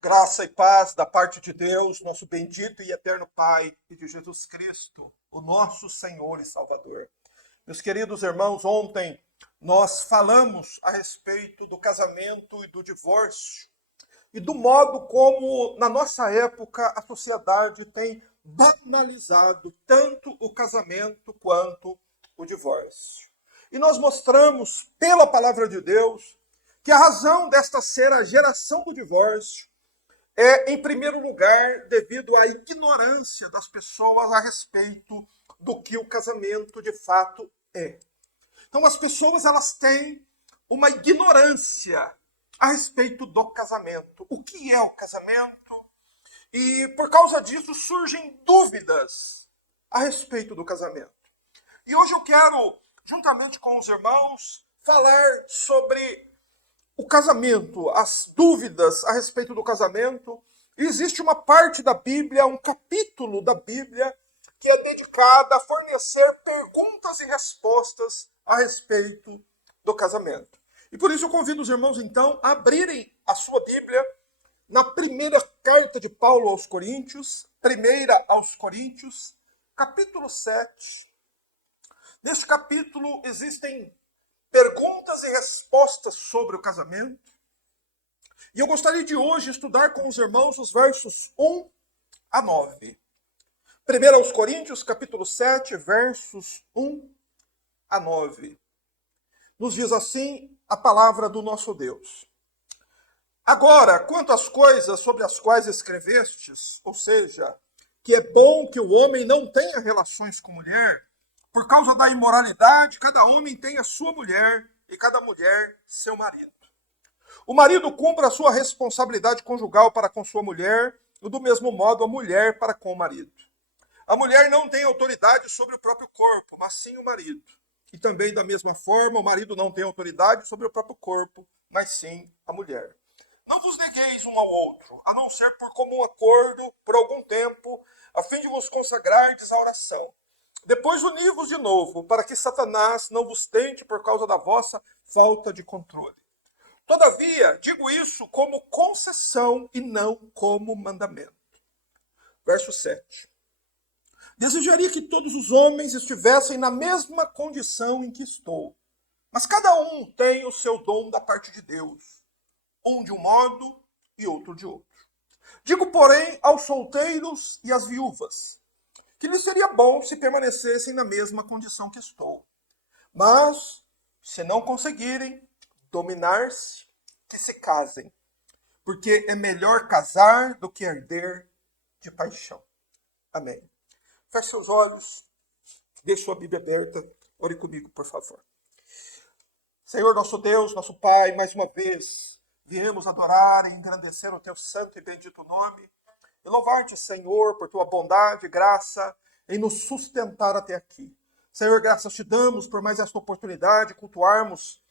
Graça e paz da parte de Deus, nosso bendito e eterno Pai, e de Jesus Cristo, o nosso Senhor e Salvador. Meus queridos irmãos, ontem nós falamos a respeito do casamento e do divórcio e do modo como, na nossa época, a sociedade tem banalizado tanto o casamento quanto o divórcio. E nós mostramos, pela palavra de Deus, que a razão desta ser a geração do divórcio é, em primeiro lugar, devido à ignorância das pessoas a respeito do que o casamento de fato é. Então, as pessoas elas têm uma ignorância a respeito do casamento. O que é o casamento? E, por causa disso, surgem dúvidas a respeito do casamento. E hoje eu quero, juntamente com os irmãos, falar sobre o casamento, as dúvidas a respeito do casamento. E existe uma parte da Bíblia, um capítulo da Bíblia, que é dedicada a fornecer perguntas e respostas a respeito do casamento. E por isso eu convido os irmãos, então, a abrirem a sua Bíblia na primeira carta de Paulo aos Coríntios, capítulo 7. Neste capítulo existem perguntas e respostas sobre o casamento. E eu gostaria de hoje estudar com os irmãos os versos 1 a 9. 1 aos Coríntios, capítulo 7, versos 1 a 9. Nos diz assim a palavra do nosso Deus. Agora, quanto às coisas sobre as quais escrevestes, ou seja, que é bom que o homem não tenha relações com mulher, por causa da imoralidade, cada homem tem a sua mulher e cada mulher seu marido. O marido cumpra a sua responsabilidade conjugal para com sua mulher, e do mesmo modo a mulher para com o marido. A mulher não tem autoridade sobre o próprio corpo, mas sim o marido. E também, da mesma forma, o marido não tem autoridade sobre o próprio corpo, mas sim a mulher. Não vos negueis um ao outro, a não ser por comum acordo, por algum tempo, a fim de vos consagrardes à oração. Depois uni-vos de novo, para que Satanás não vos tente por causa da vossa falta de controle. Todavia, digo isso como concessão e não como mandamento. Verso 7. Desejaria que todos os homens estivessem na mesma condição em que estou. Mas cada um tem o seu dom da parte de Deus. Um de um modo e outro de outro. Digo, porém, aos solteiros e às viúvas, que lhes seria bom se permanecessem na mesma condição que estou. Mas, se não conseguirem dominar-se, que se casem, porque é melhor casar do que arder de paixão. Amém. Feche seus olhos, deixe sua Bíblia aberta, ore comigo, por favor. Senhor, nosso Deus, nosso Pai, mais uma vez, viemos adorar e engrandecer o teu santo e bendito nome, e louvar-te, Senhor, por tua bondade e graça em nos sustentar até aqui. Senhor, graças te damos por mais esta oportunidade de cultuarmos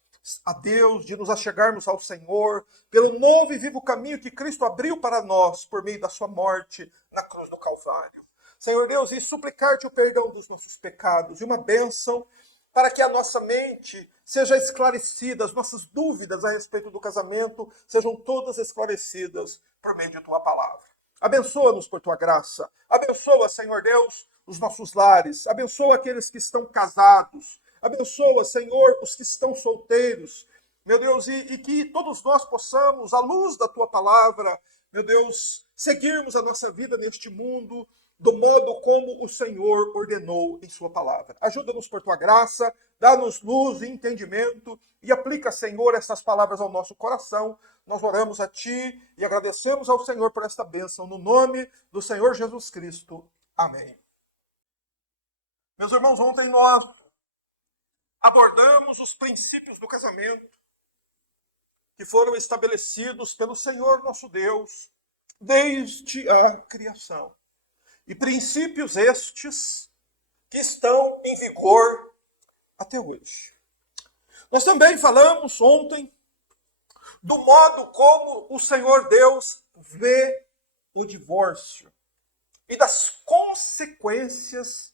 a Deus, de nos achegarmos ao Senhor, pelo novo e vivo caminho que Cristo abriu para nós por meio da sua morte na cruz do Calvário. Senhor Deus, e suplicar-te o perdão dos nossos pecados e uma bênção para que a nossa mente seja esclarecida, as nossas dúvidas a respeito do casamento sejam todas esclarecidas por meio de tua palavra. Abençoa-nos por tua graça. Abençoa, Senhor Deus, os nossos lares. Abençoa aqueles que estão casados. Abençoa, Senhor, os que estão solteiros. Meu Deus, e que todos nós possamos, à luz da tua palavra, meu Deus, seguirmos a nossa vida neste mundo do modo como o Senhor ordenou em sua palavra. Ajuda-nos por tua graça, dá-nos luz e entendimento e aplica, Senhor, estas palavras ao nosso coração. Nós oramos a ti e agradecemos ao Senhor por esta bênção, no nome do Senhor Jesus Cristo. Amém. Meus irmãos, ontem nós abordamos os princípios do casamento que foram estabelecidos pelo Senhor nosso Deus desde a criação. E princípios estes que estão em vigor até hoje. Nós também falamos ontem do modo como o Senhor Deus vê o divórcio e das consequências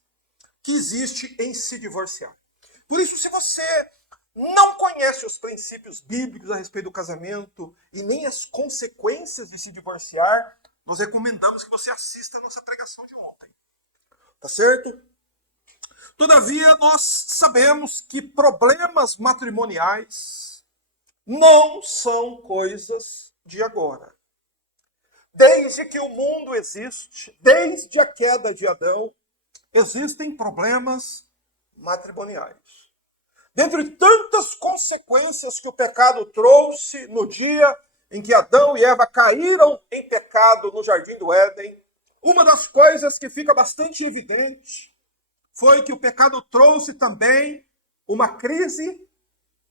que existe em se divorciar. Por isso, se você não conhece os princípios bíblicos a respeito do casamento e nem as consequências de se divorciar, nós recomendamos que você assista a nossa pregação de ontem. Tá certo? Todavia, nós sabemos que problemas matrimoniais não são coisas de agora. Desde que o mundo existe, desde a queda de Adão, existem problemas matrimoniais. Dentre tantas consequências que o pecado trouxe no dia em que Adão e Eva caíram em pecado no Jardim do Éden, uma das coisas que fica bastante evidente foi que o pecado trouxe também uma crise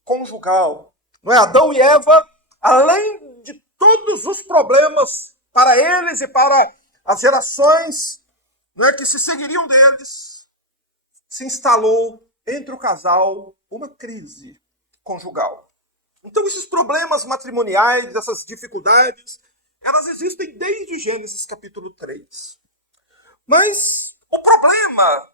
conjugal. Não é? Adão e Eva, além de todos os problemas para eles e para as gerações, não é, que se seguiriam deles, se instalou entre o casal uma crise conjugal. Então esses problemas matrimoniais, essas dificuldades, elas existem desde Gênesis capítulo 3. Mas o problema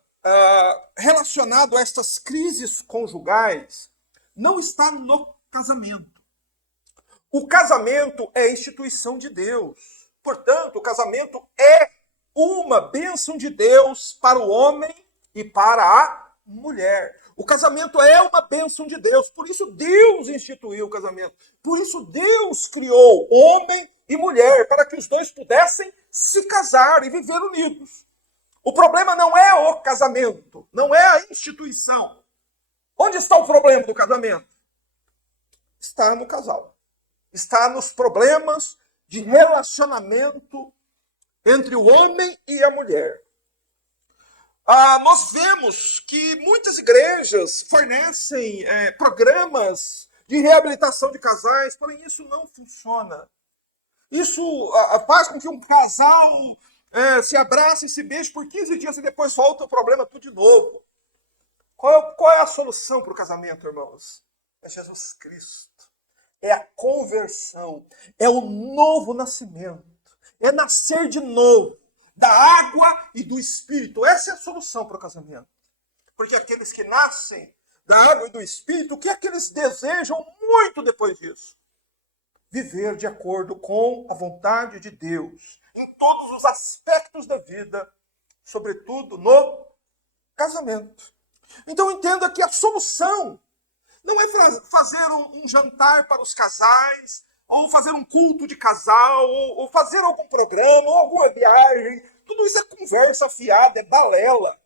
relacionado a estas crises conjugais não está no casamento. O casamento é a instituição de Deus. Portanto, o casamento é uma bênção de Deus para o homem e para a mulher. O casamento é uma bênção de Deus. Por isso Deus instituiu o casamento. Por isso Deus criou homem e mulher, para que os dois pudessem se casar e viver unidos. O problema não é o casamento, não é a instituição. Onde está o problema do casamento? Está no casal. Está nos problemas de relacionamento entre o homem e a mulher. Nós vemos que muitas igrejas fornecem programas de reabilitação de casais, porém isso não funciona. Isso faz com que um casal se abrace e se beije por 15 dias e depois volta o problema tudo de novo. Qual é a solução para o casamento, irmãos? É Jesus Cristo. É a conversão. É o novo nascimento. É nascer de novo. Da água e do Espírito. Essa é a solução para o casamento. Porque aqueles que nascem da água e do Espírito, o que é que eles desejam muito depois disso? Viver de acordo com a vontade de Deus. Em todos os aspectos da vida. Sobretudo no casamento. Então entenda que a solução não é fazer um jantar para os casais, ou fazer um culto de casal, ou fazer algum programa, ou alguma viagem. Tudo isso é conversa fiada, é balela.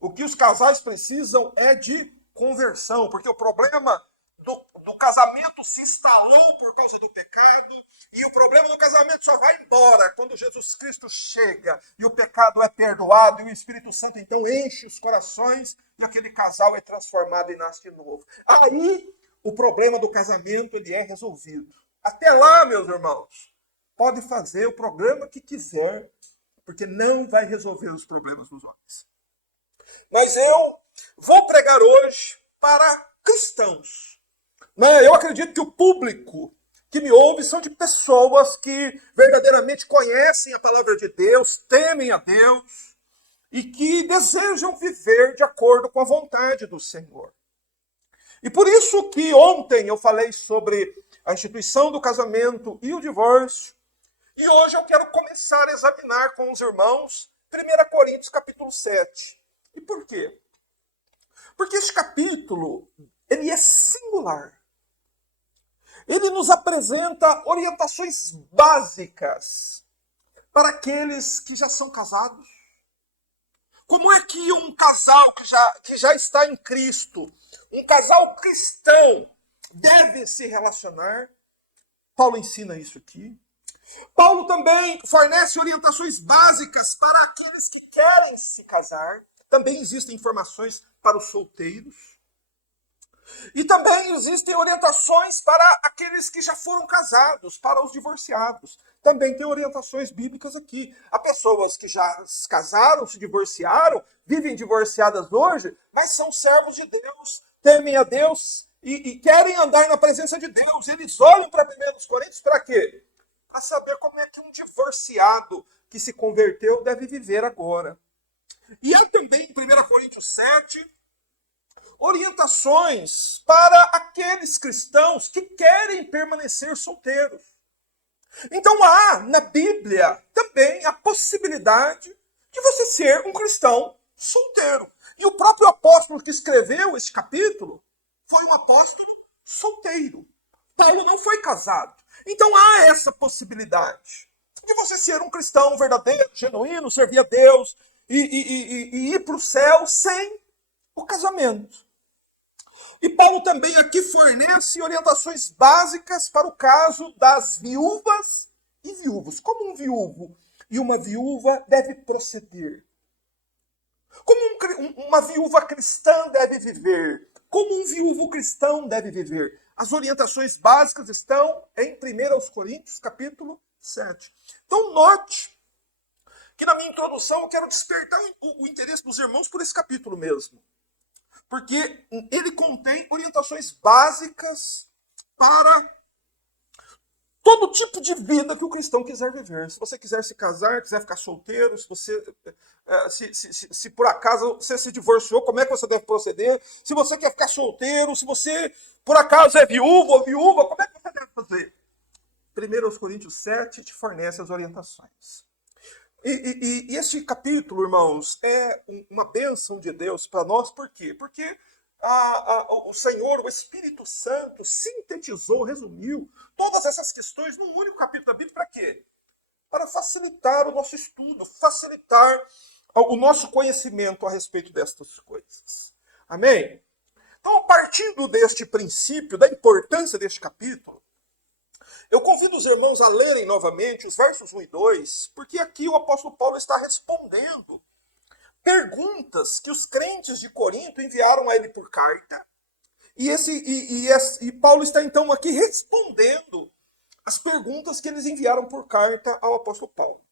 O que os casais precisam é de conversão, porque o problema do casamento se instalou por causa do pecado, e o problema do casamento só vai embora quando Jesus Cristo chega, e o pecado é perdoado, e o Espírito Santo então enche os corações, e aquele casal é transformado e nasce de novo. Aí, o problema do casamento ele é resolvido. Até lá, meus irmãos, pode fazer o programa que quiser, porque não vai resolver os problemas dos homens. Mas eu vou pregar hoje para cristãos. Eu acredito que o público que me ouve são de pessoas que verdadeiramente conhecem a palavra de Deus, temem a Deus e que desejam viver de acordo com a vontade do Senhor. E por isso que ontem eu falei sobre a instituição do casamento e o divórcio. E hoje eu quero começar a examinar com os irmãos 1 Coríntios capítulo 7. E por quê? Porque este capítulo, ele é singular. Ele nos apresenta orientações básicas para aqueles que já são casados. Como é que um casal que já está em Cristo, um casal cristão, deve se relacionar? Paulo ensina isso aqui. Paulo também fornece orientações básicas para aqueles que querem se casar. Também existem informações para os solteiros. E também existem orientações para aqueles que já foram casados, para os divorciados. Também tem orientações bíblicas aqui. Há pessoas que já se casaram, se divorciaram, vivem divorciadas hoje, mas são servos de Deus, temem a Deus e querem andar na presença de Deus. Eles olham para 1 Coríntios para quê? Para saber como é que um divorciado que se converteu deve viver agora. E há também em 1 Coríntios 7 orientações para aqueles cristãos que querem permanecer solteiros. Então há na Bíblia também a possibilidade de você ser um cristão solteiro. E o próprio apóstolo que escreveu este capítulo foi um apóstolo solteiro. Paulo não foi casado. Então há essa possibilidade de você ser um cristão verdadeiro, genuíno, servir a Deus e ir para o céu sem o casamento. E Paulo também aqui fornece orientações básicas para o caso das viúvas e viúvos. Como um viúvo e uma viúva deve proceder. Como uma viúva cristã deve viver. Como um viúvo cristão deve viver. As orientações básicas estão em 1 Coríntios, capítulo 7. Então note que na minha introdução eu quero despertar o interesse dos irmãos por esse capítulo mesmo. Porque ele contém orientações básicas para todo tipo de vida que o cristão quiser viver. Se você quiser se casar, quiser ficar solteiro, se você se por acaso você se divorciou, como é que você deve proceder? Se você quer ficar solteiro, se você por acaso é viúvo ou viúva, como é que você deve fazer? 1 Coríntios 7 te fornece as orientações. E este capítulo, irmãos, é uma bênção de Deus para nós. Por quê? Porque o Senhor, o Espírito Santo, sintetizou, resumiu todas essas questões num único capítulo da Bíblia. Para quê? Para facilitar o nosso estudo, facilitar o nosso conhecimento a respeito destas coisas. Amém? Então, partindo deste princípio, da importância deste capítulo, eu convido os irmãos a lerem novamente os versos 1 e 2, porque aqui o apóstolo Paulo está respondendo perguntas que os crentes de Corinto enviaram a ele por carta. E Paulo está então aqui respondendo as perguntas que eles enviaram por carta ao apóstolo Paulo.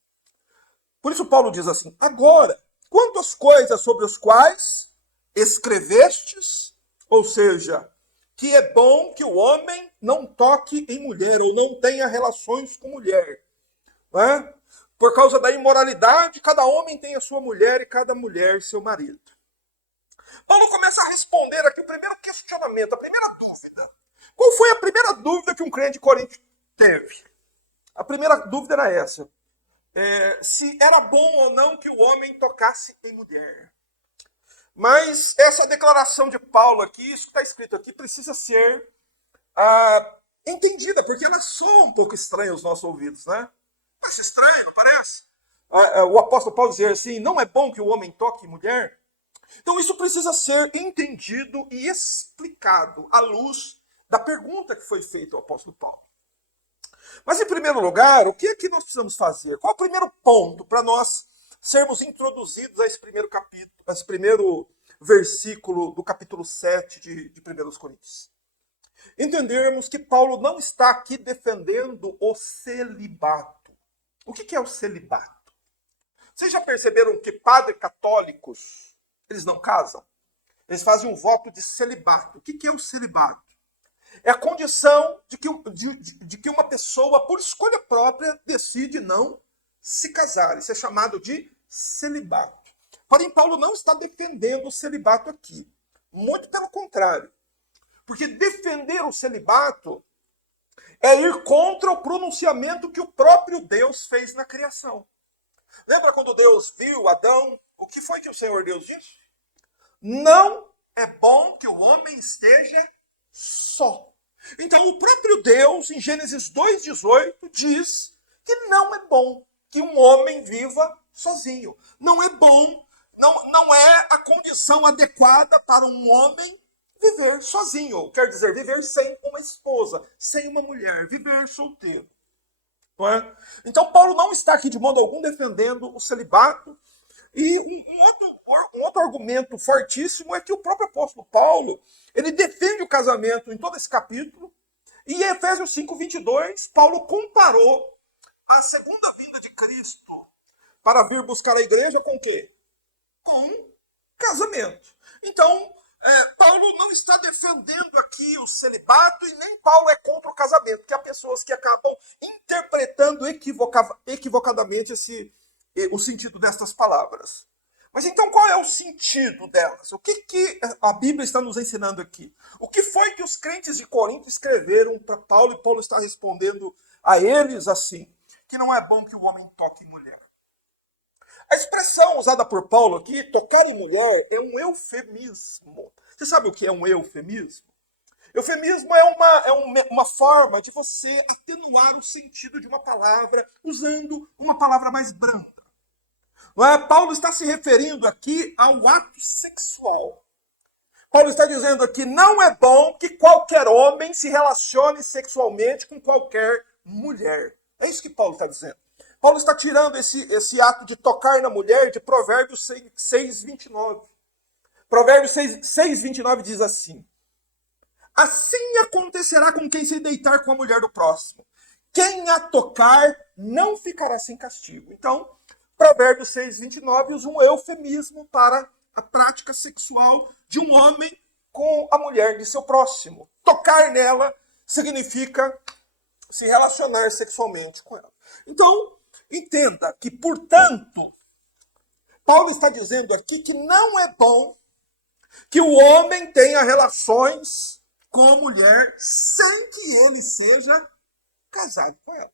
Por isso Paulo diz assim: agora, quanto às coisas sobre as quais escrevestes, ou seja, que é bom que o homem não toque em mulher, ou não tenha relações com mulher. Não é? Por causa da imoralidade, cada homem tem a sua mulher e cada mulher seu marido. Paulo começa a responder aqui o primeiro questionamento, a primeira dúvida. Qual foi a primeira dúvida que um crente de Corinto teve? A primeira dúvida era essa. Se era bom ou não que o homem tocasse em mulher. Mas essa declaração de Paulo aqui, isso que está escrito aqui, precisa ser entendida, porque ela soa um pouco estranha aos nossos ouvidos, né? Parece estranho, não parece? O apóstolo Paulo dizer assim, não é bom que o homem toque em mulher? Então isso precisa ser entendido e explicado à luz da pergunta que foi feita ao apóstolo Paulo. Mas em primeiro lugar, o que é que nós precisamos fazer? Qual é o primeiro ponto para nós sermos introduzidos a esse primeiro capítulo, a esse primeiro versículo do capítulo 7 de 1 Coríntios? Entendermos que Paulo não está aqui defendendo o celibato. O que é o celibato? Vocês já perceberam que padres católicos, eles não casam? Eles fazem um voto de celibato. O que é o celibato? É a condição de que uma pessoa, por escolha própria, decide não se casar. Isso é chamado de celibato. Porém, Paulo não está defendendo o celibato aqui. Muito pelo contrário. Porque defender o celibato é ir contra o pronunciamento que o próprio Deus fez na criação. Lembra quando Deus viu Adão? O que foi que o Senhor Deus disse? Não é bom que o homem esteja só. Então o próprio Deus, em Gênesis 2,18, diz que não é bom que um homem viva sozinho. Não é bom, não é a condição adequada para um homem viver sozinho. Quer dizer, viver sem uma esposa, sem uma mulher, viver solteiro. Não é? Então Paulo não está aqui de modo algum defendendo o celibato. E um outro argumento fortíssimo é que o próprio apóstolo Paulo, ele defende o casamento em todo esse capítulo. E em Efésios 5:22, Paulo comparou a segunda vinda de Cristo para vir buscar a igreja com o quê? Com casamento. Então, Paulo não está defendendo aqui o celibato e nem Paulo é contra o casamento, porque há pessoas que acabam interpretando equivocadamente o sentido destas palavras. Mas então qual é o sentido delas? O que a Bíblia está nos ensinando aqui? O que foi que os crentes de Corinto escreveram para Paulo e Paulo está respondendo a eles assim, que não é bom que o homem toque em mulher? A expressão usada por Paulo aqui, tocar em mulher, é um eufemismo. Você sabe o que é um eufemismo? Eufemismo é uma forma de você atenuar o sentido de uma palavra usando uma palavra mais branda. Não é? Paulo está se referindo aqui ao ato sexual. Paulo está dizendo aqui, não é bom que qualquer homem se relacione sexualmente com qualquer mulher. É isso que Paulo está dizendo. Paulo está tirando esse ato de tocar na mulher de Provérbios 6:29. Provérbios 6:29 diz assim: assim acontecerá com quem se deitar com a mulher do próximo. Quem a tocar não ficará sem castigo. Então, Provérbios 6:29 usa um eufemismo para a prática sexual de um homem com a mulher de seu próximo. Tocar nela significa se relacionar sexualmente com ela. Então, entenda que, portanto, Paulo está dizendo aqui que não é bom que o homem tenha relações com a mulher sem que ele seja casado com ela.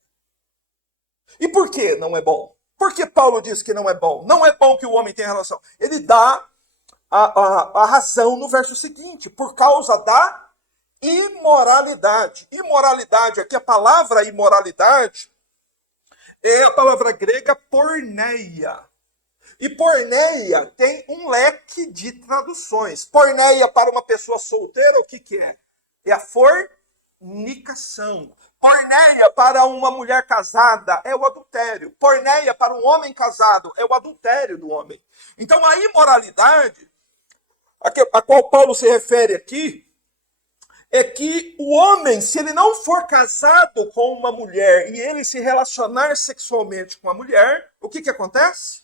E por que não é bom? Por que Paulo diz que não é bom? Não é bom que o homem tenha relação. Ele dá a razão no verso seguinte, por causa da imoralidade. Imoralidade, aqui a palavra imoralidade é a palavra grega porneia. E porneia tem um leque de traduções. Porneia para uma pessoa solteira, o que é? É a fornicação. Porneia para uma mulher casada é o adultério. Porneia para um homem casado é o adultério do homem. Então a imoralidade, a qual Paulo se refere aqui, é que o homem, se ele não for casado com uma mulher e ele se relacionar sexualmente com a mulher, o que acontece?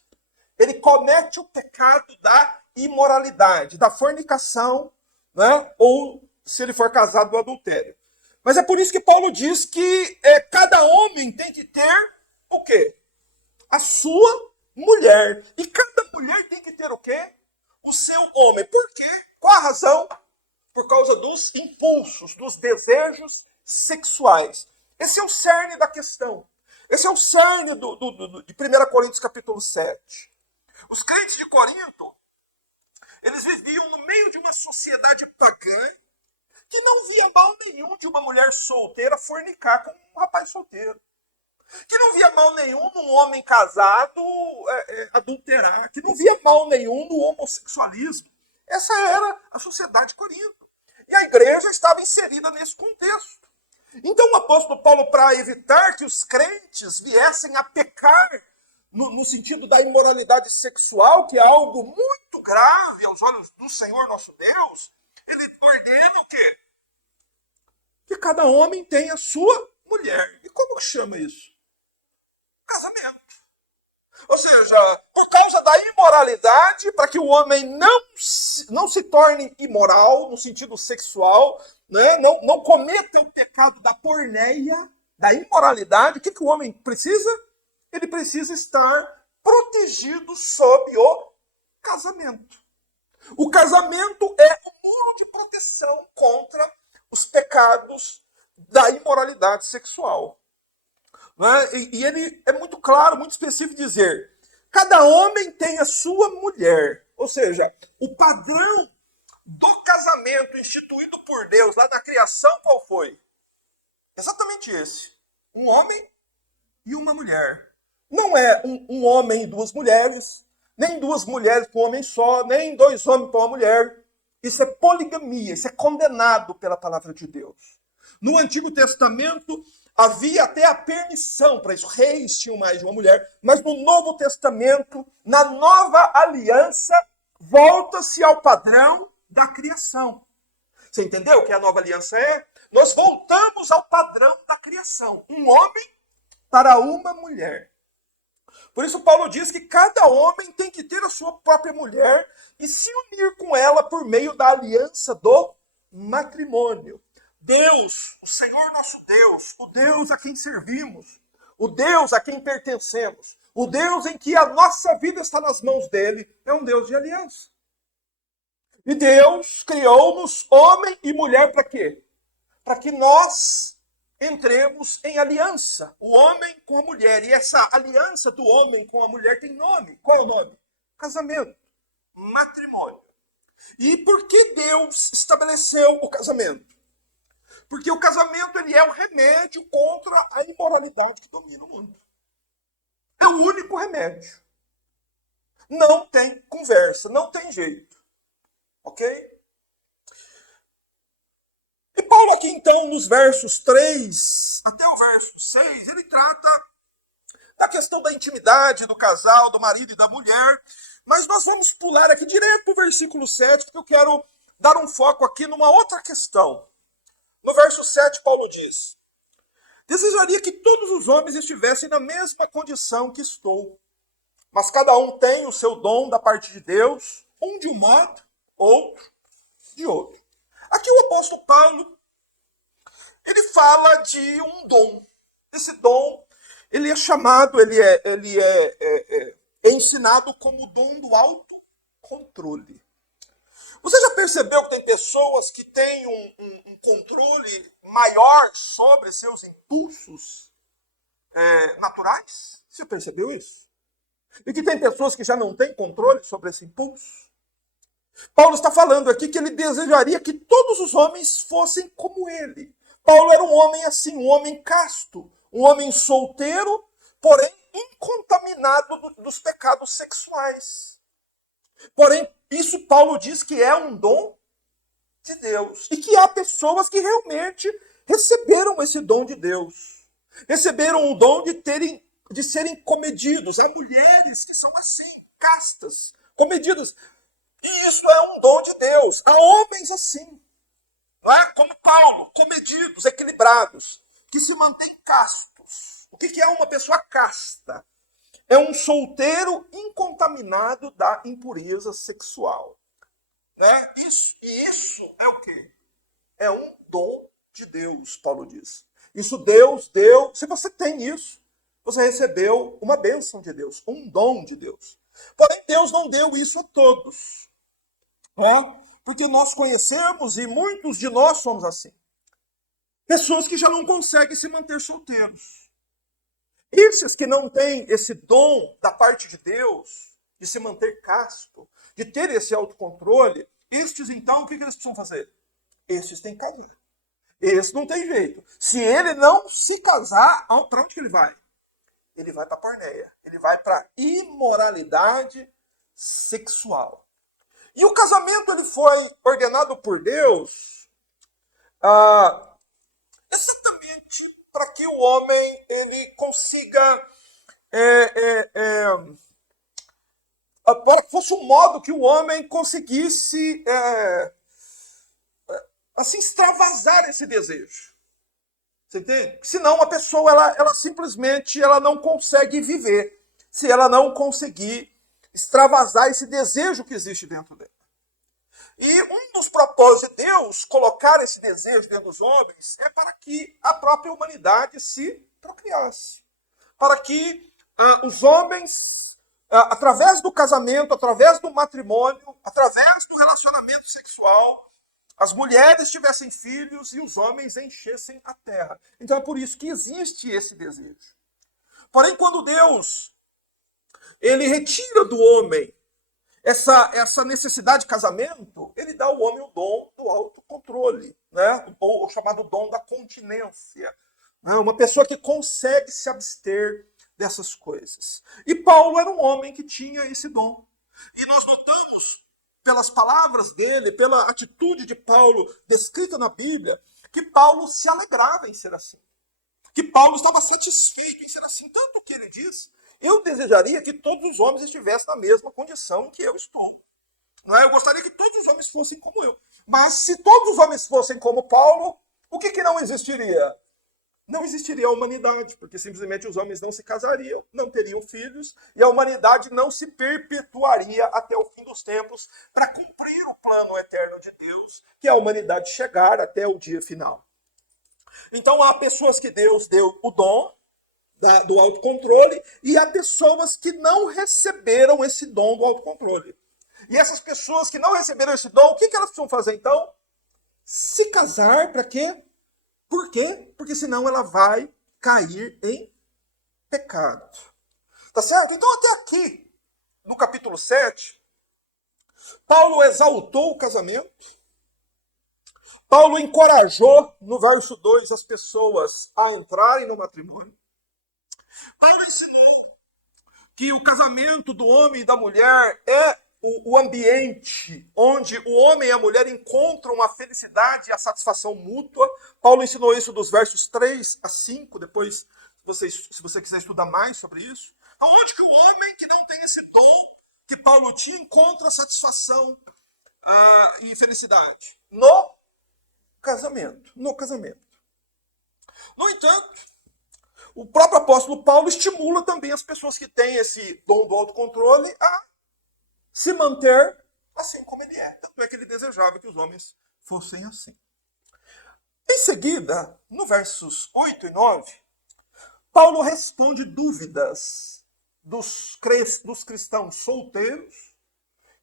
Ele comete o pecado da imoralidade, da fornicação, né? Ou, se ele for casado, do adultério. Mas é por isso que Paulo diz que cada homem tem que ter o quê? A sua mulher. E cada mulher tem que ter o quê? O seu homem. Por quê? Qual a razão? Por causa dos impulsos, dos desejos sexuais. Esse é o cerne da questão. Esse é o cerne de 1 Coríntios capítulo 7. Os crentes de Corinto, eles viviam no meio de uma sociedade pagã que não via mal nenhum de uma mulher solteira fornicar com um rapaz solteiro. Que não via mal nenhum num homem casado adulterar. Que não via mal nenhum no homossexualismo. Essa era a sociedade de Corinto. E a igreja estava inserida nesse contexto. Então o apóstolo Paulo, para evitar que os crentes viessem a pecar no sentido da imoralidade sexual, que é algo muito grave aos olhos do Senhor nosso Deus, ele ordena o quê? Que cada homem tenha sua mulher. E como que chama isso? Casamento. Ou seja, por causa da imoralidade, para que o homem não se torne imoral no sentido sexual, né? não cometa o pecado da porneia, da imoralidade, o que o homem precisa? Ele precisa estar protegido sob o casamento. O casamento é um muro de proteção contra os pecados da imoralidade sexual. Né? E ele é muito claro, muito específico dizer, cada homem tem a sua mulher. Ou seja, o padrão do casamento instituído por Deus lá na criação, qual foi? Exatamente esse. Um homem e uma mulher. Não é um homem e duas mulheres, nem duas mulheres para um homem só, nem dois homens para uma mulher. Isso é poligamia, isso é condenado pela palavra de Deus. No Antigo Testamento, havia até a permissão para isso. Reis tinham mais de uma mulher, mas no Novo Testamento, na nova aliança, volta-se ao padrão da criação. Você entendeu o que a nova aliança é? Nós voltamos ao padrão da criação. Um homem para uma mulher. Por isso Paulo diz que cada homem tem que ter a sua própria mulher e se unir com ela por meio da aliança do matrimônio. Deus, o Senhor nosso Deus, o Deus a quem servimos, o Deus a quem pertencemos, o Deus em que a nossa vida está nas mãos dele, é um Deus de aliança. E Deus criou-nos homem e mulher para quê? Para que nós entremos em aliança, o homem com a mulher. E essa aliança do homem com a mulher tem nome. Qual é o nome? Casamento, matrimônio. E por que Deus estabeleceu o casamento? Porque o casamento ele é o remédio contra a imoralidade que domina o mundo. É o único remédio. Não tem conversa, não tem jeito. Ok? E Paulo aqui então, nos versos 3 até o verso 6, ele trata da questão da intimidade do casal, do marido e da mulher. Mas nós vamos pular aqui direto para o versículo 7, porque eu quero dar um foco aqui numa outra questão. No verso 7, Paulo diz: desejaria que todos os homens estivessem na mesma condição que estou. Mas cada um tem o seu dom da parte de Deus, um de um modo, outro de outro. Aqui o apóstolo Paulo, ele fala de um dom. Esse dom, ele é chamado, ele é ensinado como o dom do autocontrole. Você já percebeu que tem pessoas que têm um controle maior sobre seus impulsos naturais? Você percebeu isso? E que tem pessoas que já não têm controle sobre esse impulso? Paulo está falando aqui que ele desejaria que todos os homens fossem como ele. Paulo era um homem assim, um homem casto, um homem solteiro, porém incontaminado dos pecados sexuais. Porém, isso Paulo diz que é um dom de Deus. E que há pessoas que realmente receberam esse dom de Deus. Receberam o dom de serem comedidos. Há mulheres que são assim, castas, comedidas. E isso é um dom de Deus. Há homens assim, não é? Como Paulo, comedidos, equilibrados, que se mantêm castos. O que é uma pessoa casta? É um solteiro incontaminado da impureza sexual. Né? Isso é o quê? É um dom de Deus, Paulo diz. Isso Deus deu. Se você tem isso, você recebeu uma bênção de Deus, um dom de Deus. Porém, Deus não deu isso a todos. Né? Porque nós conhecemos, e muitos de nós somos assim. Pessoas que já não conseguem se manter solteiros. Esses que não têm esse dom da parte de Deus, de se manter casto, de ter esse autocontrole, estes então, o que eles precisam fazer? Estes têm que casar. Esse não tem jeito. Se ele não se casar, para onde que ele vai? Ele vai para a porneia. Ele vai para a imoralidade sexual. E o casamento ele foi ordenado por Deus exatamente para que o homem ele consiga para que fosse um modo que o homem conseguisse assim extravasar esse desejo. Você entende? Senão a pessoa ela simplesmente ela não consegue viver se ela não conseguir extravasar esse desejo que existe dentro dela. E um dos propósitos de Deus colocar esse desejo dentro dos homens é para que a própria humanidade se procriasse. Para que os homens, através do casamento, através do matrimônio, através do relacionamento sexual, as mulheres tivessem filhos e os homens enchessem a terra. Então é por isso que existe esse desejo. Porém, quando Deus ele retira do homem essa necessidade de casamento, ele dá ao homem o dom do autocontrole, né? Ou o chamado dom da continência. Né? Uma pessoa que consegue se abster dessas coisas. E Paulo era um homem que tinha esse dom. E nós notamos, pelas palavras dele, pela atitude de Paulo descrita na Bíblia, que Paulo se alegrava em ser assim. Que Paulo estava satisfeito em ser assim. Tanto que ele diz: eu desejaria que todos os homens estivessem na mesma condição em que eu estou. Não é? Eu gostaria que todos os homens fossem como eu. Mas se todos os homens fossem como Paulo, o que não existiria? Não existiria a humanidade, porque simplesmente os homens não se casariam, não teriam filhos, e a humanidade não se perpetuaria até o fim dos tempos para cumprir o plano eterno de Deus, que é a humanidade chegar até o dia final. Então há pessoas que Deus deu o dom do autocontrole, e há pessoas que não receberam esse dom do autocontrole. E essas pessoas que não receberam esse dom, o que elas precisam fazer então? Se casar, para quê? Por quê? Porque senão ela vai cair em pecado. Tá certo? Então até aqui, no capítulo 7, Paulo exaltou o casamento. Paulo encorajou, no verso 2, as pessoas a entrarem no matrimônio. Paulo ensinou que o casamento do homem e da mulher é o ambiente onde o homem e a mulher encontram a felicidade e a satisfação mútua. Paulo ensinou isso dos versos 3 a 5, depois, se você quiser estudar mais sobre isso. Onde que o homem que não tem esse dom que Paulo tinha encontra satisfação e felicidade? No casamento. No casamento. No entanto, o próprio apóstolo Paulo estimula também as pessoas que têm esse dom do autocontrole a se manter assim como ele é. Tanto é que ele desejava que os homens fossem assim. Em seguida, no versos 8 e 9, Paulo responde dúvidas dos cristãos solteiros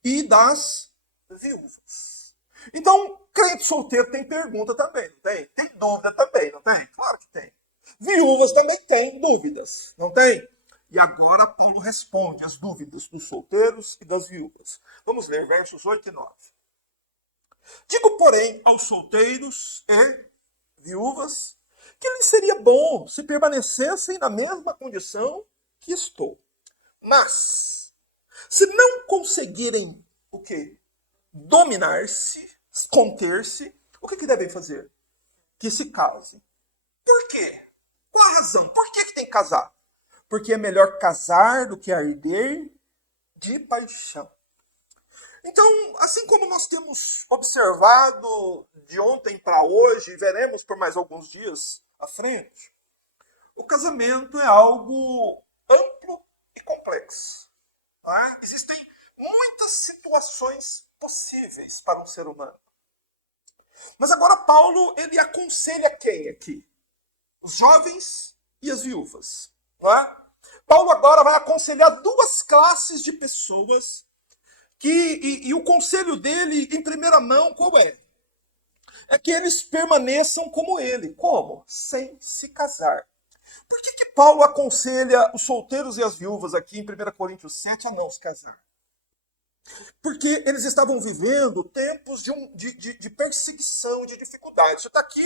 e das viúvas. Então, crente solteiro tem pergunta também, não tem? Tem dúvida também, não tem? Claro que tem. Viúvas também têm dúvidas, não tem? E agora Paulo responde as dúvidas dos solteiros e das viúvas. Vamos ler versos 8 e 9. Digo, porém, aos solteiros e viúvas que lhes seria bom se permanecessem na mesma condição que estou. Mas, se não conseguirem o quê? Dominar-se, conter-se, o que devem fazer? Que se casem. Por quê? Qual a razão? Por que tem que casar? Porque é melhor casar do que arder de paixão. Então, assim como nós temos observado de ontem para hoje, e veremos por mais alguns dias à frente, o casamento é algo amplo e complexo. Tá? Existem muitas situações possíveis para um ser humano. Mas agora Paulo, ele aconselha quem aqui? Os jovens e as viúvas. Não é? Paulo agora vai aconselhar duas classes de pessoas e o conselho dele, em primeira mão, qual é? É que eles permaneçam como ele. Como? Sem se casar. Por que Paulo aconselha os solteiros e as viúvas aqui em 1 Coríntios 7 a não se casar? Porque eles estavam vivendo tempos de perseguição, de dificuldade. Isso está aqui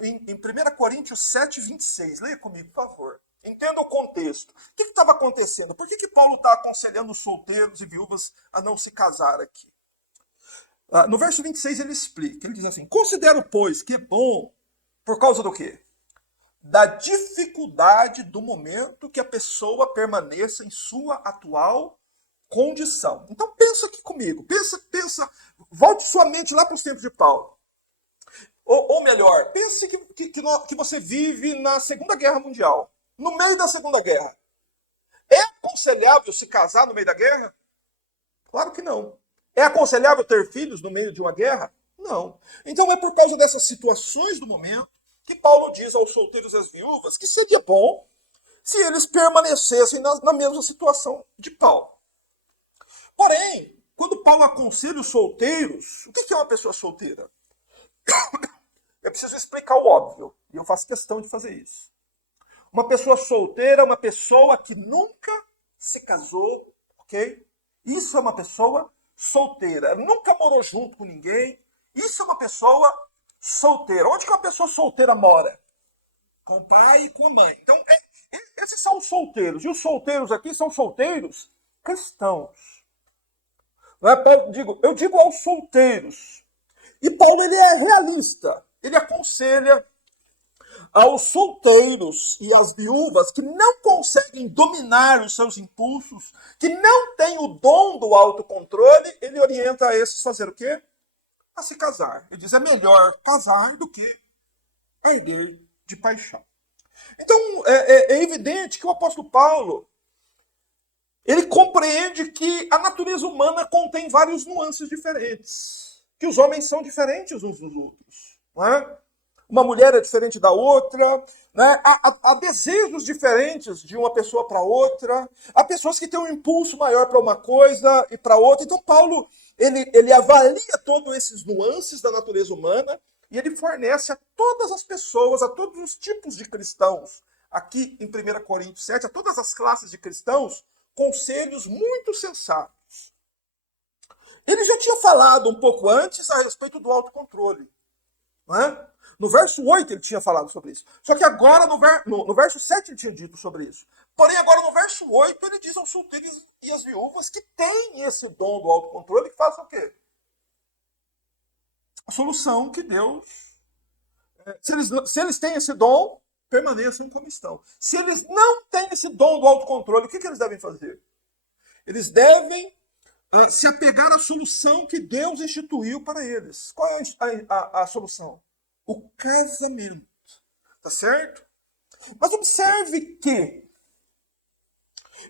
em 1 Coríntios 7, 26. Leia comigo, por favor. Entenda o contexto. O que estava acontecendo? Por que Paulo está aconselhando os solteiros e viúvas a não se casar aqui? No verso 26 ele explica. Ele diz assim: considero, pois, que é bom, por causa do quê? Da dificuldade do momento que a pessoa permaneça em sua atual condição. Então pensa aqui comigo. Pensa. Volte sua mente lá para os tempos de Paulo. Ou melhor, pense que você vive na Segunda Guerra Mundial. No meio da Segunda Guerra. É aconselhável se casar no meio da guerra? Claro que não. É aconselhável ter filhos no meio de uma guerra? Não. Então é por causa dessas situações do momento que Paulo diz aos solteiros e às viúvas que seria bom se eles permanecessem na mesma situação de Paulo. Porém, quando Paulo aconselha os solteiros, o que é uma pessoa solteira? Eu preciso explicar o óbvio, e eu faço questão de fazer isso. Uma pessoa solteira é uma pessoa que nunca se casou, ok? Isso é uma pessoa solteira. Ela nunca morou junto com ninguém. Isso é uma pessoa solteira. Onde que uma pessoa solteira mora? Com o pai e com a mãe. Então, esses são os solteiros. E os solteiros aqui são solteiros cristãos. Não é, Paulo, eu digo aos solteiros. E Paulo, ele é realista. Ele aconselha aos solteiros e às viúvas que não conseguem dominar os seus impulsos, que não têm o dom do autocontrole, ele orienta a esses fazer o quê? A se casar. Ele diz, é melhor casar do que arder de paixão. Então, é evidente que o apóstolo Paulo, ele compreende que a natureza humana contém várias nuances diferentes, que os homens são diferentes uns dos outros, não é? uma mulher é diferente da outra, né? Há desejos diferentes de uma pessoa para outra, há pessoas que têm um impulso maior para uma coisa e para outra. Então Paulo, ele avalia todos esses nuances da natureza humana e ele fornece a todas as pessoas, a todos os tipos de cristãos, aqui em 1 Coríntios 7, a todas as classes de cristãos, conselhos muito sensatos. Ele já tinha falado um pouco antes a respeito do autocontrole. Não é? No verso 8 ele tinha falado sobre isso. Só que agora no verso 7 ele tinha dito sobre isso. Porém, agora no verso 8 ele diz aos solteiros e às viúvas que têm esse dom do autocontrole, que façam o quê? A solução que Deus... Se eles têm esse dom, permaneçam como estão. Se eles não têm esse dom do autocontrole, o que eles devem fazer? Eles devem se apegar à solução que Deus instituiu para eles. Qual é a solução? O casamento. Tá certo? Mas observe que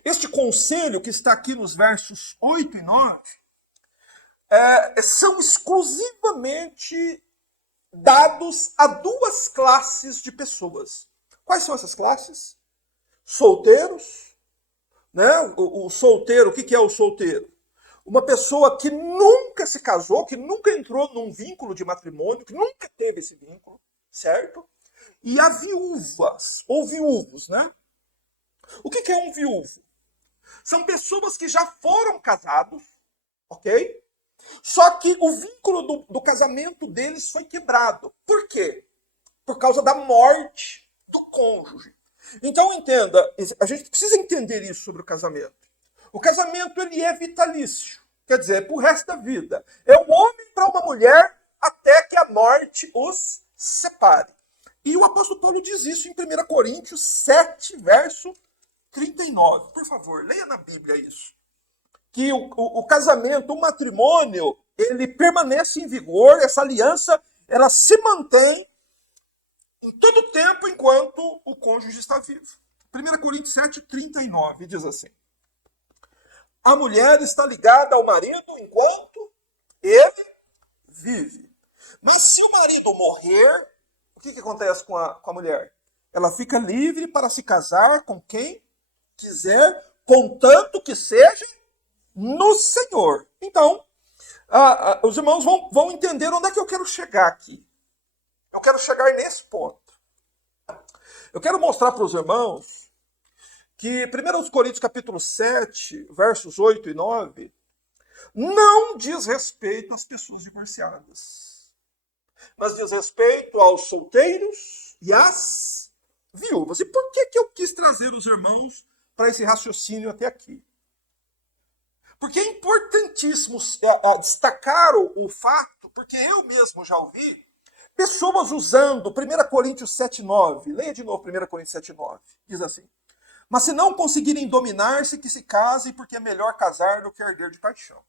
este conselho que está aqui nos versos 8 e 9 são exclusivamente dados a duas classes de pessoas. Quais são essas classes? Solteiros. Né? O solteiro, o que é o solteiro? Uma pessoa que nunca se casou, que nunca entrou num vínculo de matrimônio, que nunca teve esse vínculo, certo? E a viúvas, ou viúvos, né? O que é um viúvo? São pessoas que já foram casados, ok? Só que o vínculo do casamento deles foi quebrado. Por quê? Por causa da morte do cônjuge. Então entenda, a gente precisa entender isso sobre o casamento. O casamento ele é vitalício, quer dizer, é pro resto da vida. É um homem para uma mulher até que a morte os separe. E o apóstolo Paulo diz isso em 1 Coríntios 7, verso 39. Por favor, leia na Bíblia isso. Que o casamento, o matrimônio, ele permanece em vigor, essa aliança, ela se mantém em todo o tempo enquanto o cônjuge está vivo. 1 Coríntios 7, 39 diz assim: a mulher está ligada ao marido enquanto ele vive. Mas se o marido morrer, o que acontece com a mulher? Ela fica livre para se casar com quem quiser, contanto que seja no Senhor. Então, os irmãos vão entender onde é que eu quero chegar aqui. Eu quero chegar nesse ponto. Eu quero mostrar para os irmãos que 1 Coríntios capítulo 7, versos 8 e 9, não diz respeito às pessoas divorciadas, mas diz respeito aos solteiros e às viúvas. E por que eu quis trazer os irmãos para esse raciocínio até aqui? Porque é importantíssimo destacar o fato, porque eu mesmo já ouvi pessoas usando 1 Coríntios 7,9. Leia de novo 1 Coríntios 7,9. Diz assim: mas se não conseguirem dominar-se, que se casem, porque é melhor casar do que arder de paixão.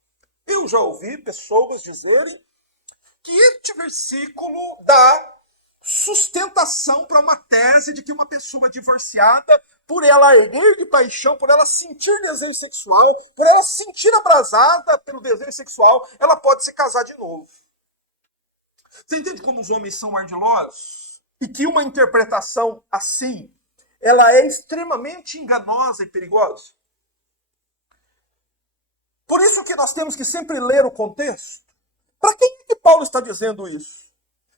Eu já ouvi pessoas dizerem que este versículo dá sustentação para uma tese de que uma pessoa divorciada, por ela arder de paixão, por ela sentir desejo sexual, por ela se sentir abrasada pelo desejo sexual, ela pode se casar de novo. Você entende como os homens são ardilosos? E que uma interpretação assim, ela é extremamente enganosa e perigosa? Por isso que nós temos que sempre ler o contexto. Para quem é que Paulo está dizendo isso?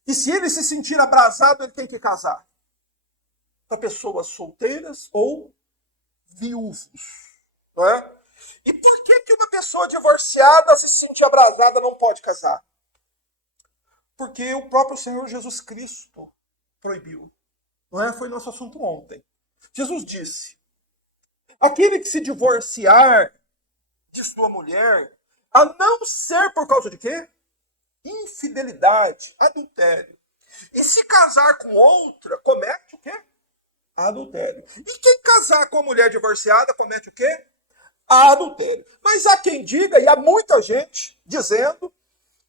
E se ele se sentir abrasado, ele tem que casar? Para pessoas solteiras ou viúvos. Não é? E por que uma pessoa divorciada, se sentir abrasada, não pode casar? Porque o próprio Senhor Jesus Cristo proibiu. Não é? Foi nosso assunto ontem. Jesus disse: aquele que se divorciar de sua mulher, a não ser por causa de quê? Infidelidade, adultério. E se casar com outra, comete o quê? Adultério. E quem casar com a mulher divorciada, comete o quê? Adultério. Mas há quem diga, e há muita gente dizendo,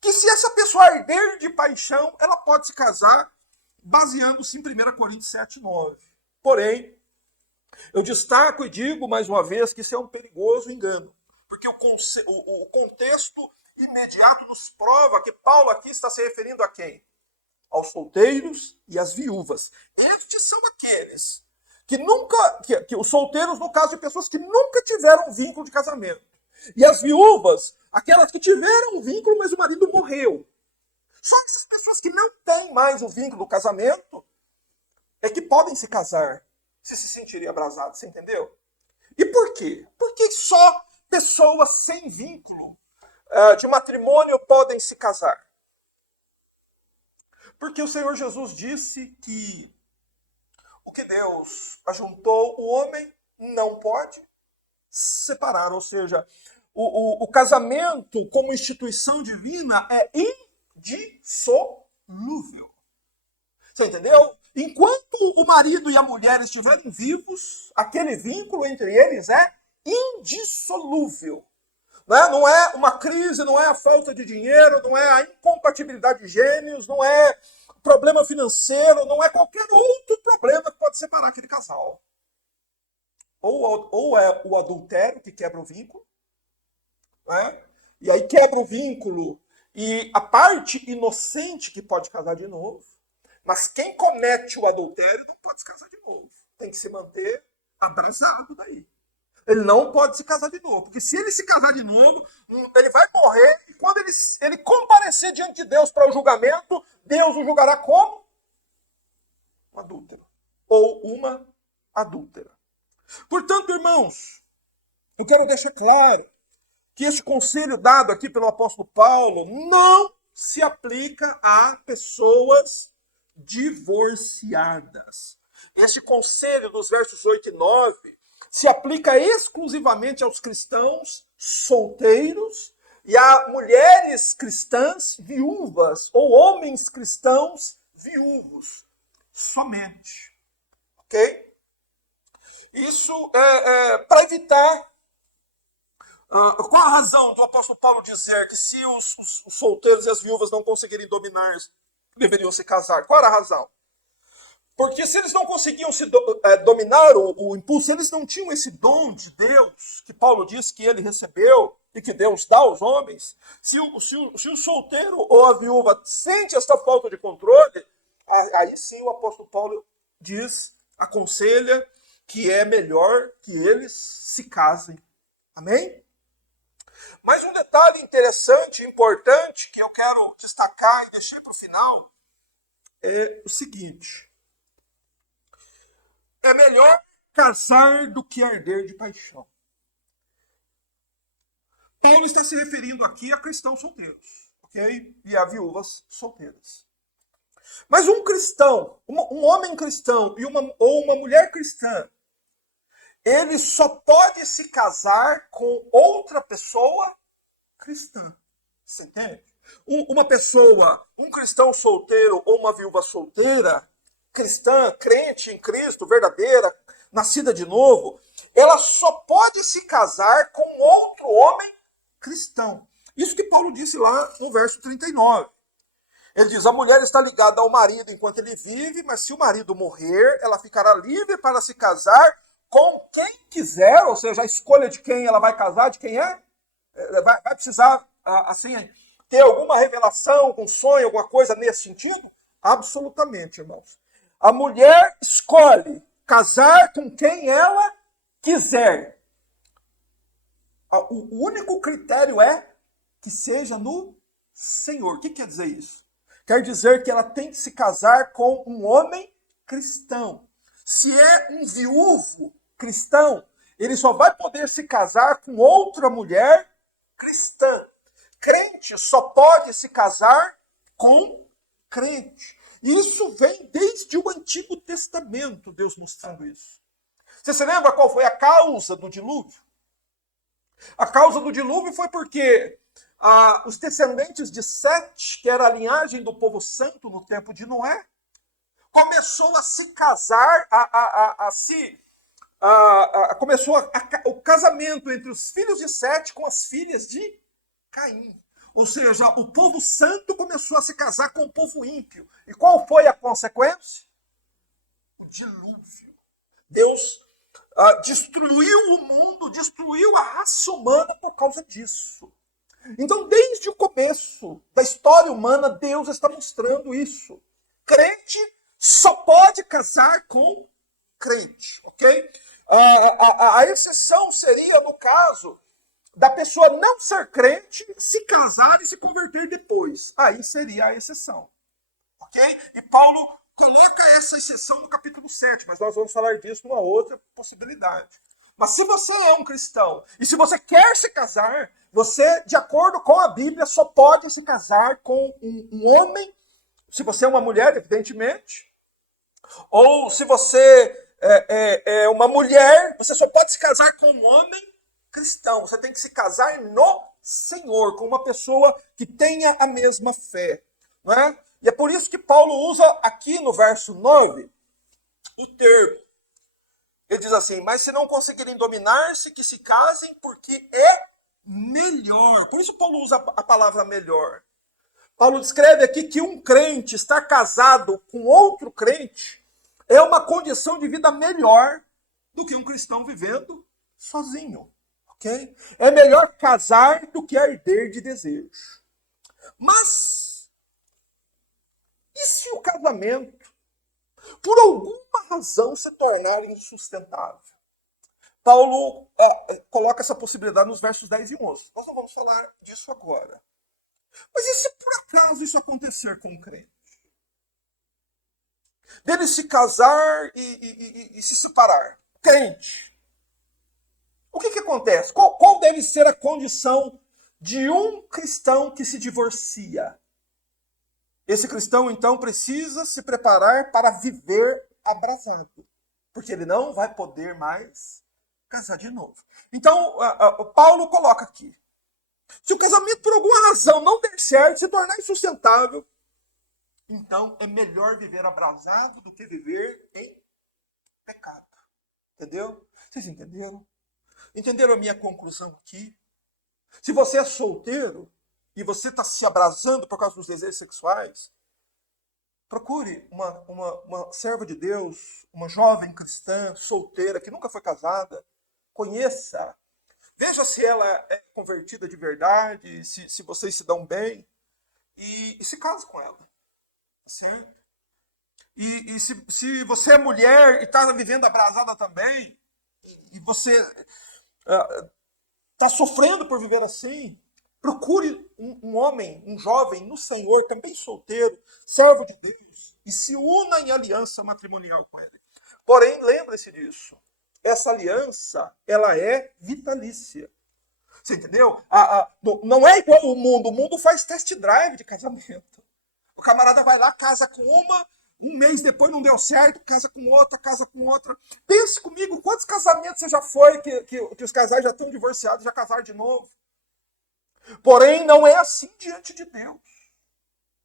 que se essa pessoa arder de paixão, ela pode se casar baseando-se em 1 Coríntios 7, 9. Porém, eu destaco e digo mais uma vez que isso é um perigoso engano. Porque o contexto imediato nos prova que Paulo aqui está se referindo a quem? aos solteiros e às viúvas. Estes são aqueles que nunca, que os solteiros, no caso de pessoas que nunca tiveram um vínculo de casamento. E as viúvas, aquelas que tiveram um vínculo, mas o marido morreu. Só essas pessoas que não têm mais o vínculo do casamento é que podem se casar, se sentirem abrasados, você entendeu? E por quê? Porque só pessoas sem vínculo de matrimônio podem se casar. Porque o Senhor Jesus disse que o que Deus ajuntou, o homem não pode separar. Ou seja, o casamento como instituição divina é indissolúvel. Você entendeu? Enquanto o marido e a mulher estiverem vivos, aquele vínculo entre eles é indissolúvel. Não é uma crise, não é a falta de dinheiro, não é a incompatibilidade de gênios, não é problema financeiro, não é qualquer outro problema que pode separar aquele casal. Ou é o adultério que quebra o vínculo, né? E aí quebra o vínculo e a parte inocente que pode casar de novo, mas quem comete o adultério não pode se casar de novo. Tem que se manter abrasado daí. Ele não pode se casar de novo, porque se ele se casar de novo, ele vai morrer, e quando ele comparecer diante de Deus para o julgamento, Deus o julgará como um adúltero, ou uma adúltera. Portanto, irmãos, eu quero deixar claro que esse conselho dado aqui pelo apóstolo Paulo não se aplica a pessoas divorciadas. Este conselho dos versos 8 e 9 se aplica exclusivamente aos cristãos solteiros e a mulheres cristãs viúvas ou homens cristãos viúvos. Somente. Ok? Isso é para evitar. Qual a razão do apóstolo Paulo dizer que se os solteiros e as viúvas não conseguirem dominar, deveriam se casar? Qual era a razão? Porque se eles não conseguiam dominar o impulso, eles não tinham esse dom de Deus, que Paulo diz que ele recebeu e que Deus dá aos homens, se o solteiro ou a viúva sente esta falta de controle, aí sim o apóstolo Paulo aconselha que é melhor que eles se casem. Amém? Mas um detalhe interessante e importante que eu quero destacar e deixei para o final é o seguinte: é melhor casar do que arder de paixão. Paulo está se referindo aqui a cristãos solteiros, ok? E a viúvas solteiras. Mas um cristão, um homem cristão ou uma mulher cristã, ele só pode se casar com outra pessoa cristã. Você entende? Uma pessoa, um cristão solteiro ou uma viúva solteira, cristã, crente em Cristo, verdadeira, nascida de novo, ela só pode se casar com outro homem cristão. Isso que Paulo disse lá no verso 39. Ele diz: a mulher está ligada ao marido enquanto ele vive, mas se o marido morrer, ela ficará livre para se casar com quem quiser, ou seja, a escolha de quem ela vai casar, de quem é, vai precisar, assim, ter alguma revelação, algum sonho, alguma coisa nesse sentido? Absolutamente, irmãos. A mulher escolhe casar com quem ela quiser. O único critério é que seja no Senhor. O que quer dizer isso? Quer dizer que ela tem que se casar com um homem cristão. Se é um viúvo cristão, ele só vai poder se casar com outra mulher cristã. Crente só pode se casar com crente. Isso vem desde o Antigo Testamento, Deus mostrando isso. Você se lembra qual foi a causa do dilúvio? A causa do dilúvio foi porque os descendentes de Sete, que era a linhagem do povo santo no tempo de Noé, começou a se casar, começou o casamento entre os filhos de Sete com as filhas de Caim. Ou seja, o povo santo começou a se casar com o povo ímpio. E qual foi a consequência? O dilúvio. Deus destruiu o mundo, destruiu a raça humana por causa disso. Então, desde o começo da história humana, Deus está mostrando isso. crente só pode casar com crente, ok? A exceção seria no caso da pessoa não ser crente, se casar e se converter depois. Aí seria a exceção, ok? E Paulo coloca essa exceção no capítulo 7, mas nós vamos falar disso numa outra possibilidade. Mas se você é um cristão e se você quer se casar, você, de acordo com a Bíblia, só pode se casar com um homem, se você é uma mulher, evidentemente, ou se você é uma mulher, você só pode se casar com um homem cristão. Você tem que se casar no Senhor, com uma pessoa que tenha a mesma fé. Não é? E é por isso que Paulo usa aqui no verso 9 o termo. Ele diz assim, mas se não conseguirem dominar-se, que se casem, porque é melhor. Por isso Paulo usa a palavra melhor. Paulo descreve aqui que um crente estar casado com outro crente é uma condição de vida melhor do que um cristão vivendo sozinho. Okay? É melhor casar do que arder de desejo. Mas, e se o casamento, por alguma razão, se tornar insustentável? Paulo coloca essa possibilidade nos versos 10 e 11. Nós não vamos falar disso agora. Mas e se por acaso isso acontecer com um crente? Dele se casar e se separar. Crente. O que acontece? Qual deve ser a condição de um cristão que se divorcia? Esse cristão, então, precisa se preparar para viver abrasado. Porque ele não vai poder mais casar de novo. Então, Paulo coloca aqui. Se o casamento, por alguma razão, não der certo, se tornar insustentável, então é melhor viver abrasado do que viver em pecado. Entendeu? Vocês entenderam? Entenderam a minha conclusão aqui? Se você é solteiro e você está se abrasando por causa dos desejos sexuais, procure uma serva de Deus, uma jovem cristã, solteira, que nunca foi casada. Conheça. Veja se ela é convertida de verdade, se vocês se dão bem. E se case com ela. Certo? E se você é mulher e está vivendo abrasada também, e você está sofrendo por viver assim, procure um homem, um jovem no Senhor, também solteiro, servo de Deus, e se una em aliança matrimonial com ele. Porém, lembre-se disso. Essa aliança, ela é vitalícia. Você entendeu? Não é igual o mundo faz test drive de casamento. O camarada vai lá, casa com uma, um mês depois não deu certo, casa com outra, casa com outra. Pense comigo, quantos casamentos você já foi que os casais já estão divorciados, já casaram de novo? Porém, não é assim diante de Deus.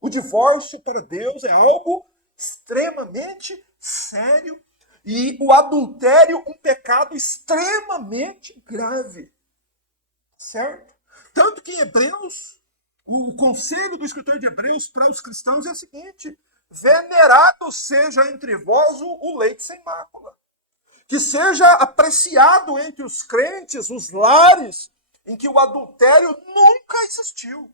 O divórcio para Deus é algo extremamente sério e o adultério um pecado extremamente grave. Certo? Tanto que em Hebreus, o conselho do escritor de Hebreus para os cristãos é o seguinte: venerado seja entre vós o leite sem mácula. Que seja apreciado entre os crentes, os lares, em que o adultério nunca existiu.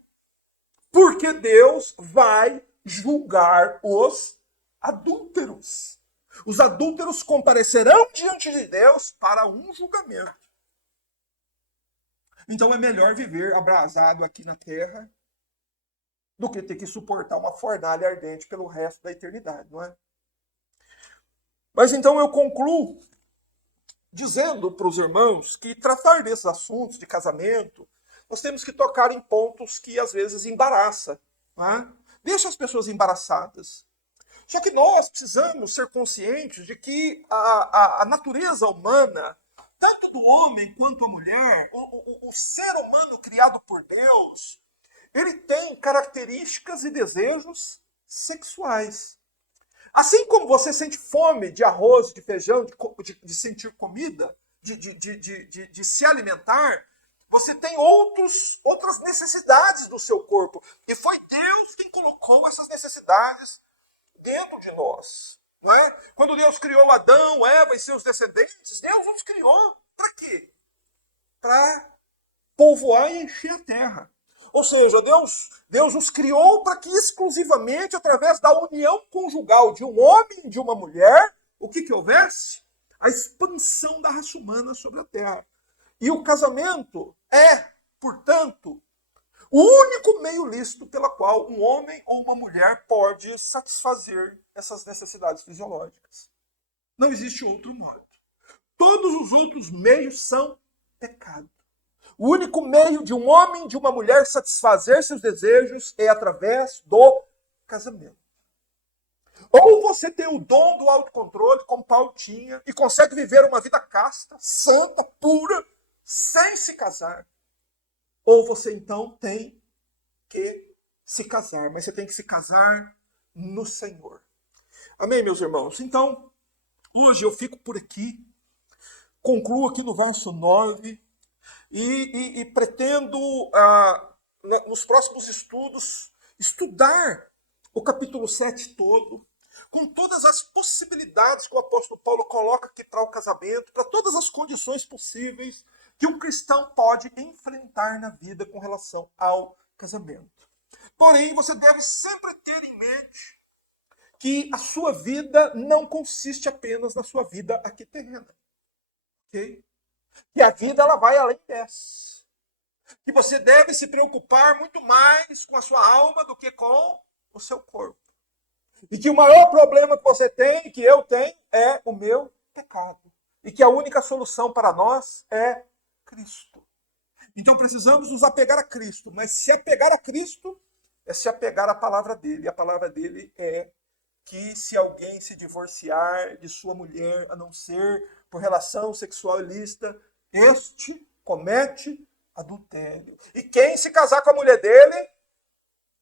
Porque Deus vai julgar os adúlteros. Os adúlteros comparecerão diante de Deus para um julgamento. Então é melhor viver abrasado aqui na terra do que ter que suportar uma fornalha ardente pelo resto da eternidade, não é? Mas então eu concluo dizendo para os irmãos que tratar desses assuntos de casamento, nós temos que tocar em pontos que às vezes embaraçam, não é? Deixa as pessoas embaraçadas. Só que nós precisamos ser conscientes de que a natureza humana, tanto do homem quanto a mulher, o ser humano criado por Deus, ele tem características e desejos sexuais. Assim como você sente fome de arroz, de feijão, de sentir comida, de se alimentar, você tem outras necessidades do seu corpo. E foi Deus quem colocou essas necessidades dentro de nós. Não é? Quando Deus criou Adão, Eva e seus descendentes, Deus os criou para quê? Para povoar e encher a terra. Ou seja, Deus nos criou para que exclusivamente através da união conjugal de um homem e de uma mulher, o que houvesse? A expansão da raça humana sobre a Terra. E o casamento é, portanto, o único meio lícito pela qual um homem ou uma mulher pode satisfazer essas necessidades fisiológicas. Não existe outro modo. Todos os outros meios são pecado. O único meio de um homem e de uma mulher satisfazer seus desejos é através do casamento. Ou você tem o dom do autocontrole, como Paulo tinha, e consegue viver uma vida casta, santa, pura, sem se casar. Ou você então tem que se casar, mas você tem que se casar no Senhor. Amém, meus irmãos? Então, hoje eu fico por aqui, concluo aqui no verso 9, e pretendo, nos próximos estudos, estudar o capítulo 7 todo, com todas as possibilidades que o apóstolo Paulo coloca aqui para o casamento, para todas as condições possíveis que um cristão pode enfrentar na vida com relação ao casamento. Porém, você deve sempre ter em mente que a sua vida não consiste apenas na sua vida aqui terrena. Ok? Que a vida ela vai além dessa. Que você deve se preocupar muito mais com a sua alma do que com o seu corpo. E que o maior problema que você tem, que eu tenho, é o meu pecado. E que a única solução para nós é Cristo. Então precisamos nos apegar a Cristo. Mas se apegar a Cristo é se apegar à palavra dele. E a palavra dele é que se alguém se divorciar de sua mulher, a não ser por relação sexual ilícita, este comete adultério. E quem se casar com a mulher dele,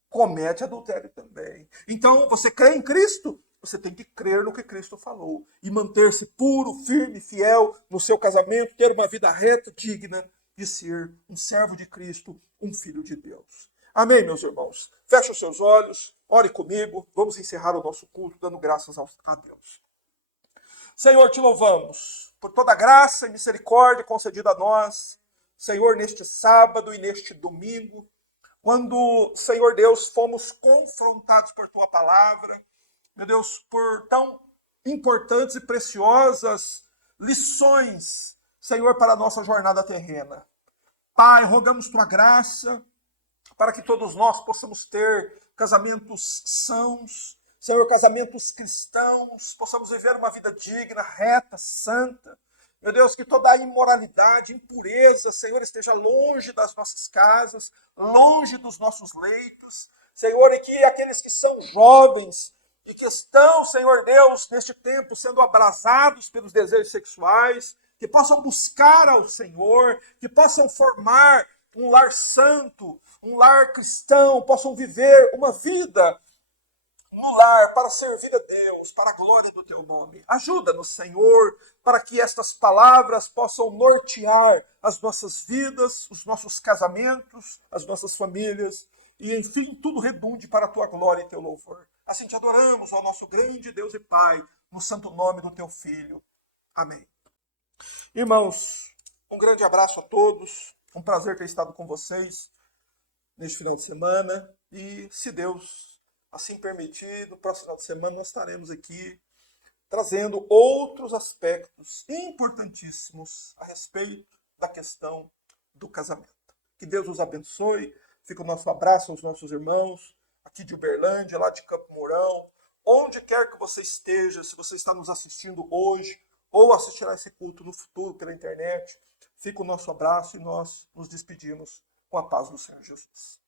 comete adultério também. Então, você crê em Cristo? Você tem que crer no que Cristo falou. E manter-se puro, firme, fiel no seu casamento, ter uma vida reta, digna de ser um servo de Cristo, um filho de Deus. Amém, meus irmãos? Feche os seus olhos, ore comigo, vamos encerrar o nosso culto dando graças a Deus. Senhor, te louvamos por toda a graça e misericórdia concedida a nós, Senhor, neste sábado e neste domingo, quando, Senhor Deus, fomos confrontados por tua palavra, meu Deus, por tão importantes e preciosas lições, Senhor, para a nossa jornada terrena. Pai, rogamos tua graça para que todos nós possamos ter casamentos sãos, Senhor, casamentos cristãos, possamos viver uma vida digna, reta, santa. Meu Deus, que toda a imoralidade, impureza, Senhor, esteja longe das nossas casas, longe dos nossos leitos. Senhor, e que aqueles que são jovens e que estão, Senhor Deus, neste tempo sendo abrasados pelos desejos sexuais, que possam buscar ao Senhor, que possam formar um lar santo, um lar cristão, possam viver uma vida no lar para servir a Deus, para a glória do teu nome. Ajuda-nos, Senhor, para que estas palavras possam nortear as nossas vidas, os nossos casamentos, as nossas famílias, e enfim, tudo redunde para a tua glória e teu louvor. Assim te adoramos, ó nosso grande Deus e Pai, no santo nome do teu Filho. Amém. Irmãos, um grande abraço a todos, um prazer ter estado com vocês neste final de semana, e se Deus assim permitir, no próximo final de semana nós estaremos aqui trazendo outros aspectos importantíssimos a respeito da questão do casamento. Que Deus os abençoe. Fica o nosso abraço aos nossos irmãos aqui de Uberlândia, lá de Campo Mourão, onde quer que você esteja, se você está nos assistindo hoje ou assistirá esse culto no futuro pela internet, fica o nosso abraço e nós nos despedimos com a paz do Senhor Jesus.